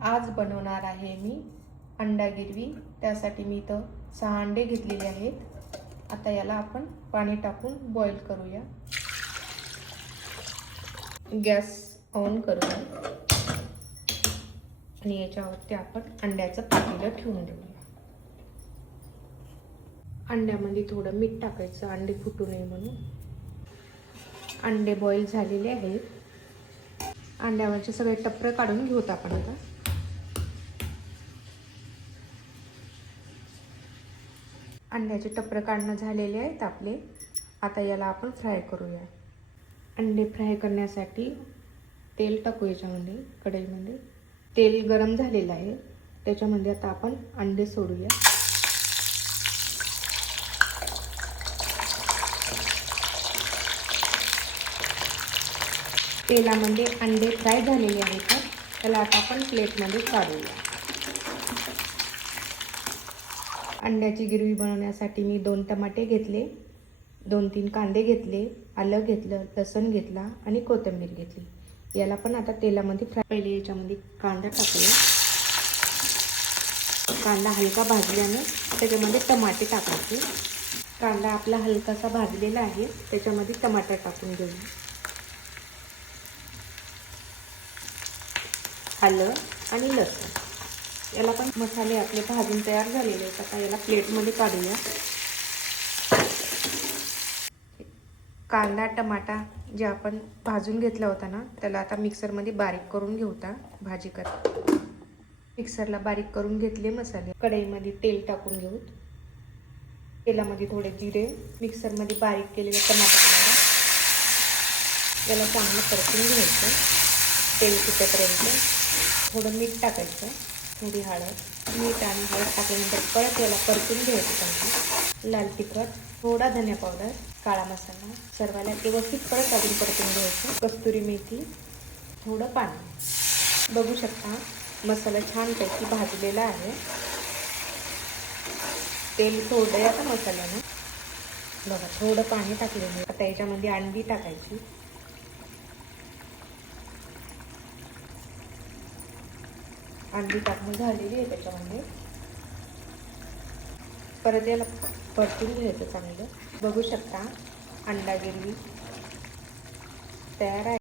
आज बनवणार आहे मी अंडा गिरवी। त्यासाठी मी इथं 6 अंडे घेतलेले आहेत। आता याला आपण पाणी टाकून बॉईल करूया। गॅस ऑन करूया आणि याच्यावरती आपण अंड्याचं पातेलं ठेवून देऊया। अंड्यामध्ये थोडं मीठ टाकायचं, अंडे फुटू नये म्हणून। अंडे बॉईल झालेले आहेत। अंड्यावरचे सगळे टप्पर काढून घेऊत आपण आता। अंड्याचे टप्पर काढणं झालेले आहेत आपले। आता याला आपण फ्राय करूया। अंडे फ्राय करण्यासाठी तेल टाकू याच्यामध्ये, कढईमध्ये। तेल गरम झालेलं आहे, त्याच्यामध्ये आता आपण अंडे सोडूया। तेलामध्ये अंडे फ्राय झालेले आहेत, त्याला आता आपण प्लेटमध्ये काढूया। अंड्याची गिरवी बनवण्यासाठी मी 2 टमाटे घेतले, 2-3 कांदे घेतले, आलं घेतलं, लसूण घेतला आणि कोथिंबीर घेतली। याला पण आता तेलामध्ये फ्राय। पहिले याच्यामध्ये कांदा टाकूया। कांदा हलका भाजल्याने त्याच्यामध्ये टमाटे टाकायचे। कांदा आपला हलकासा भाजलेला आहे, त्याच्यामध्ये टमाटर टाकून घेऊया। आलं आणि लसूण, याला पण मसाले आपले भाजून तयार झालेले आहेत। आता याला प्लेटमध्ये काढूया। कांदा टमाटा जे आपण भाजून घेतला होता ना, त्याला आता मिक्सरमध्ये बारीक करून घेऊता। भाजी कर मिक्सरला बारीक करून घेतले मसाले। कढईमध्ये तेल टाकून घेऊ। तेलामध्ये थोडे जिरे, मिक्सरमध्ये बारीक केलेले टमाटा टाका। याला चांगलं परतून घ्यायचं तेल सुटेपर्यंत। थोडं मीठ टाकायचं, थोडी हळद। मीठ आणि हळद टाकल्यानंतर परत याला परतून घ्यायचं चांगलं। लाल तिखट, थोडा धनिया पावडर, काळा मसाला, सर्वाला व्यवस्थित परत अजून परतून घ्यायचं। कस्तुरी मेथी, थोडं पाणी। बघू शकता मसाला छानपैकी भाजलेला आहे। तेल सोडलंय आता मसाल्यानं। बघा थोडं पाणी टाकलेलं। आता याच्यामध्ये अंडी टाकायची। अंडी टाकून झालेली आहे त्याच्यामध्ये। परत याला परतून घ्यायचं चांगलं। बघू शकता अंडा गिरवी तयार आहे।